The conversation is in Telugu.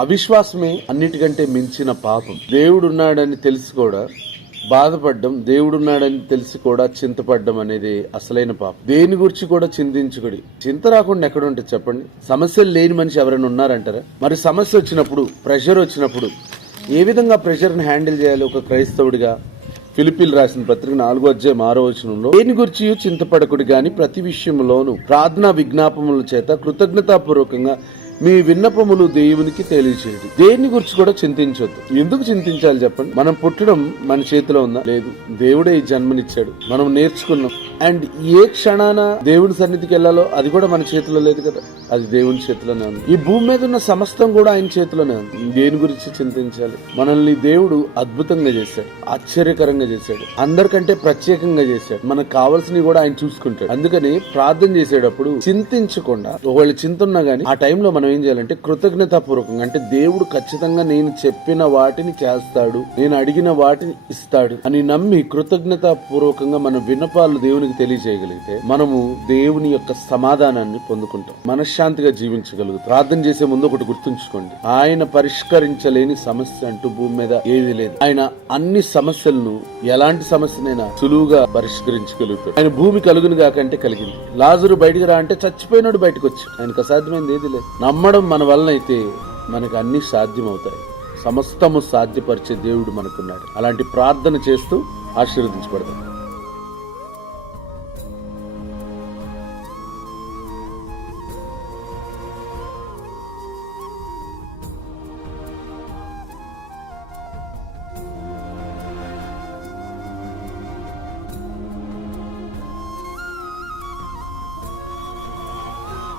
అవిశ్వాసమే అన్నిటికంటే మించిన పాపం. దేవుడున్నాడని తెలిసి కూడా బాధపడ్డం, దేవుడున్నాడని తెలిసి కూడా చింతపడ్డం అనేది అసలైన పాపం. దేని గురించి కూడా చింతించుకుడి. చింత రాకుండా ఎక్కడ ఉంటుంది చెప్పండి? సమస్యలు లేని మనిషి ఎవరైనా ఉన్నారంటారా? మరి సమస్య వచ్చినప్పుడు, ప్రెషర్ వచ్చినప్పుడు ఏ విధంగా ప్రెషర్ని హ్యాండిల్ చేయాలి ఒక క్రైస్తవుడిగా? ఫిలిప్పీలు రాసిన పత్రిక 4:6 దేని గురించి చింతపడకుడి గాని ప్రతి విషయంలోనూ ప్రార్థనా విజ్ఞాపముల చేత కృతజ్ఞతాపూర్వకంగా మీ విన్నపములు దేవునికి తెలియచేయండి. దేని గురించి కూడా చింతించొద్దు. ఎందుకు చింతించాలి చెప్పండి? మనం పుట్టడం మన చేతిలో ఉందా? లేదు. దేవుడే ఈ జన్మనిచ్చాడు, మనం నేర్చుకున్నాం. అండ్ ఏ క్షణాన దేవుని సన్నిధికి వెళ్ళాలో అది కూడా మన చేతిలో లేదు కదా, అది దేవుని చేతిలోనే ఉంది. ఈ భూమి మీద ఉన్న సమస్తం కూడా ఆయన చేతిలోనే ఉంది. దేని గురించి చింతించాలి? మనల్ని దేవుడు అద్భుతంగా చేశాడు, ఆశ్చర్యకరంగా చేశాడు, అందరికంటే ప్రత్యేకంగా చేశాడు. మనకు కావాల్సినవి కూడా ఆయన చూసుకుంటాడు. అందుకని ప్రార్థన చేసేటప్పుడు చింతించకుండా, ఒకవేళ చింతున్నా గానీ ఆ టైంలో మనం ఏం చేయాలంటే కృతజ్ఞతాపూర్వకంగా, అంటే దేవుడు ఖచ్చితంగా నేను చెప్పిన వాటిని చేస్తాడు, నేను అడిగిన వాటిని ఇస్తాడు అని నమ్మి కృతజ్ఞతాపూర్వకంగా మన విన్నపాలు దేవునికి తెలియజేయగలిగితే మనము దేవుని యొక్క సమాధానాన్ని పొందుకుంటాం, మనశ్శాంతిగా జీవించగలుగుతాం. ప్రార్థన చేసే ముందు ఒకటి గుర్తుంచుకోండి, ఆయన పరిష్కరించలేని సమస్య అంటూ భూమి మీద ఏది లేదు. ఆయన అన్ని సమస్యలను, ఎలాంటి సమస్యనైనా సులువుగా పరిష్కరించగలుగుతాడు. ఆయన భూమి కలుగును గాకంటే కలిగింది, లాజరు బయటికి రా అంటే చచ్చిపోయినాడు బయటకు వచ్చి. ఆయనకు అసాధ్యమైంది ఏది లేదు. నమ్మడం మన వలన అయితే మనకు అన్ని సాధ్యమవుతాయి. సమస్తము సాధ్యపరిచే దేవుడు మనకున్నాడు. అలాంటి ప్రార్థన చేస్తూ ఆశీర్వదించబడతాం.